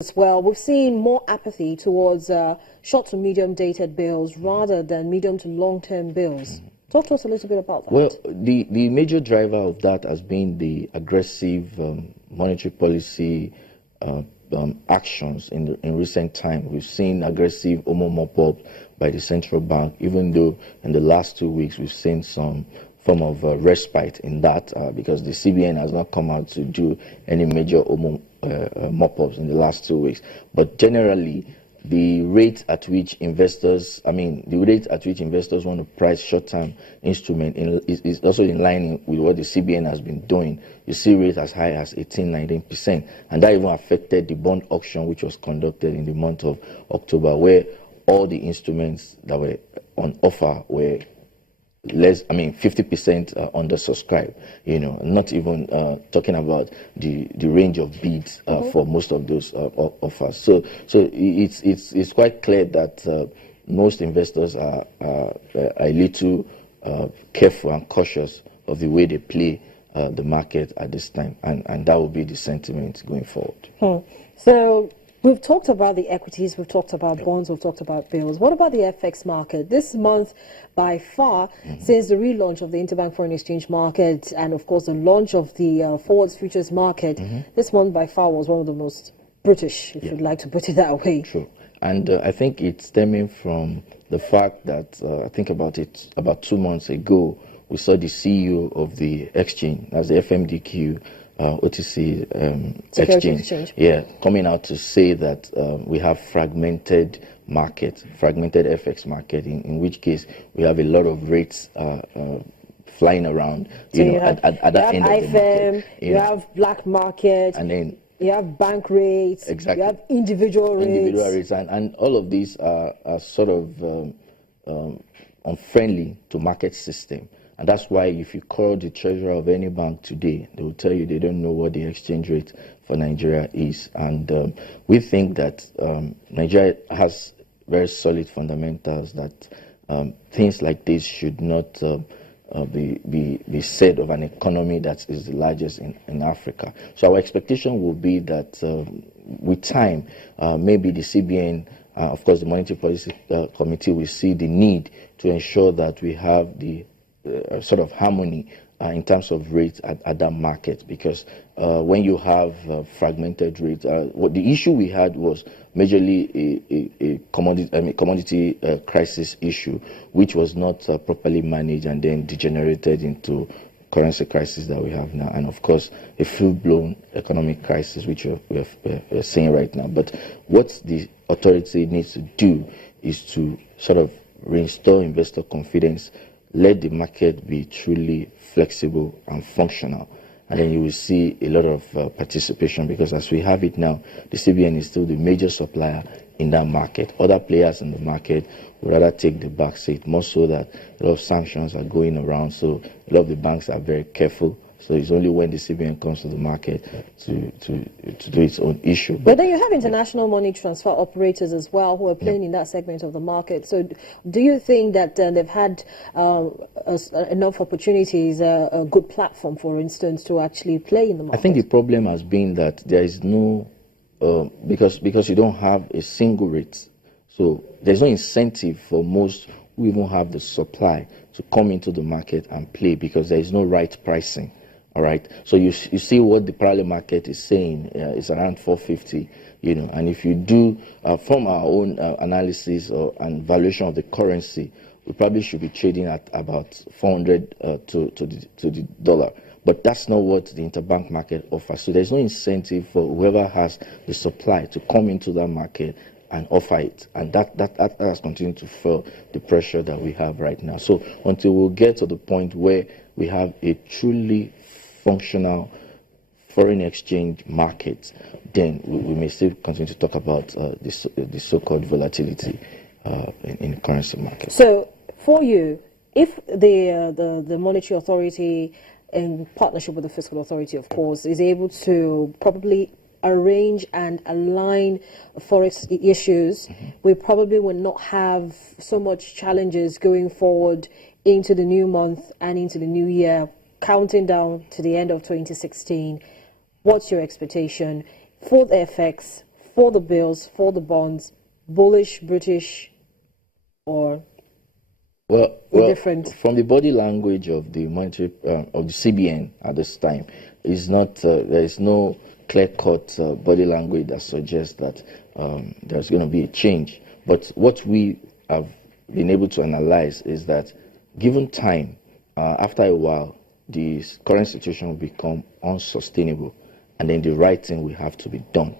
As well, we've seen more apathy towards short to medium dated bills rather than medium to long term bills. Talk to us a little bit about that. Well, the major driver of that has been the aggressive monetary policy actions in recent time. We've seen aggressive mop-up by the central bank, even though in the last 2 weeks we've seen some form of respite in that because the CBN has not come out to do any major mop-ups in the last 2 weeks. But generally, the rate at which investors want to price short-term instrument is also in line with what the CBN has been doing. You see rates as high as 18-19%, and that even affected the bond auction which was conducted in the month of October, where all the instruments that were on offer were 50% undersubscribed, not even talking about the range of bids for most of those offers. So it's quite clear that most investors are a little careful and cautious of the way they play the market at this time, and that will be the sentiment going forward. So we've talked about the equities, we've talked about bonds, we've talked about bills. What about the FX market? This month, by far, since the relaunch of the interbank foreign exchange market and, of course, the launch of the forwards futures market, this month, by far, was one of the most British, if you'd like to put it that way. True. And I think it's stemming from the fact that I think about 2 months ago, we saw the CEO of the exchange, that's the FMDQ, OTC exchange, coming out to say that we have fragmented FX market, in which case we have a lot of rates flying around, at that end of the market. You have black market, and then you have bank rates, exactly. You have individual rates. And all of these are sort of unfriendly to market system. And that's why if you call the treasurer of any bank today, they will tell you they don't know what the exchange rate for Nigeria is. And we think that Nigeria has very solid fundamentals, that things like this should not be said of an economy that is the largest in Africa. So our expectation will be that with time, maybe the CBN, of course the Monetary Policy Committee, will see the need to ensure that we have the sort of harmony in terms of rates at that market, because when you have fragmented rates, what the issue we had was majorly a commodity crisis issue, which was not properly managed and then degenerated into currency crisis that we have now, and of course a full-blown economic crisis which we're seeing right now. But what the authority needs to do is to sort of restore investor confidence, let the market be truly flexible and functional, and then you will see a lot of participation, because as we have it now, the CBN is still the major supplier in that market. Other players in the market would rather take the back seat, more so that a lot of sanctions are going around, so a lot of the banks are very careful. So it's only when the CBN comes to the market to do its own issue. But then you have international money transfer operators as well who are playing in that segment of the market. So do you think that they've had enough opportunities, a good platform, for instance, to actually play in the market? I think the problem has been that there is no, because you don't have a single rate. So there's no incentive for most who even have the supply to come into the market and play, because there is no right pricing. All right, so you see what the parallel market is saying, it's around 450, and if you do from our own analysis and valuation of the currency, we probably should be trading at about 400 to the dollar. But that's not what the interbank market offers. So there's no incentive for whoever has the supply to come into that market and offer it, and that has continued to fuel the pressure that we have right now. So until we get to the point where we have a truly functional foreign exchange market, then we may still continue to talk about the so-called volatility in the currency market. So for you, if the monetary authority, in partnership with the fiscal authority, of course, is able to probably arrange and align forex issues, we probably will not have so much challenges going forward into the new month and into the new year, counting down to the end of 2016. What's your expectation for the FX, for the bills, for the bonds, bullish, British, or Well, different? from the body language of the monetary of the CBN at this time, is not there is no clear-cut body language that suggests that there's going to be a change. But what we have been able to analyze is that, given time, after a while, the current situation will become unsustainable, and then the right thing will have to be done.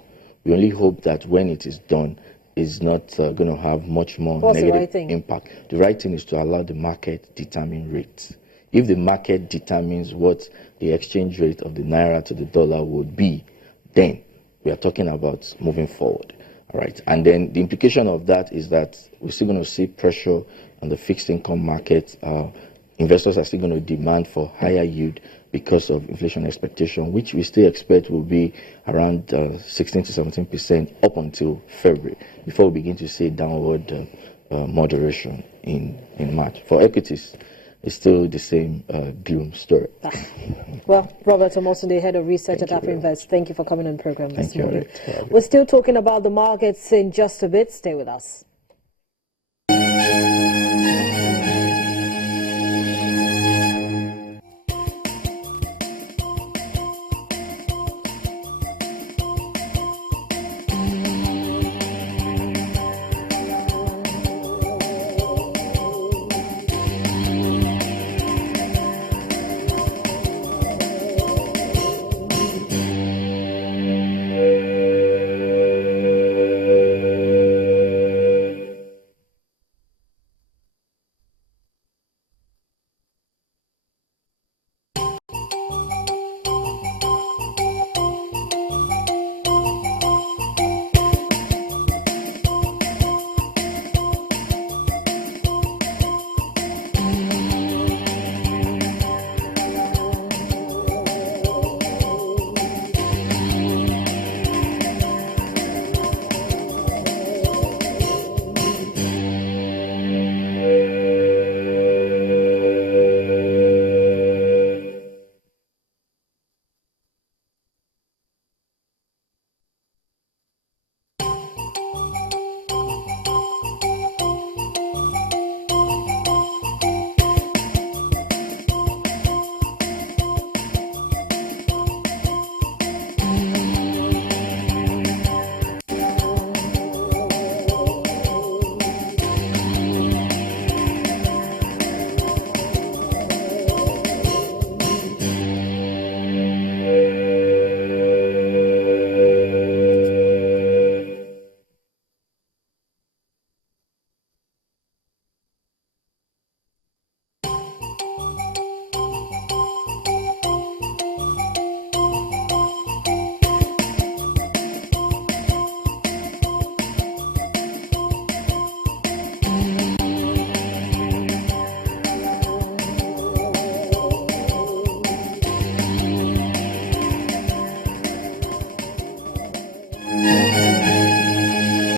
We only hope that when it is done, is not going to have much more negative impact. The right thing is to allow the market determine rates. If the market determines what the exchange rate of the naira to the dollar would be, then we are talking about moving forward. All right. And then the implication of that is that we're still going to see pressure on the fixed income market. Investors are still going to demand for higher yield because of inflation expectation, which we still expect will be around 16 to 17% up until February, before we begin to see downward moderation in March. For equities, it's still the same gloom story. Well, Robert Omotunde, Head of Research at AfriInvest, thank you for coming on the program this morning. You. We're still talking about the markets in just a bit. Stay with us.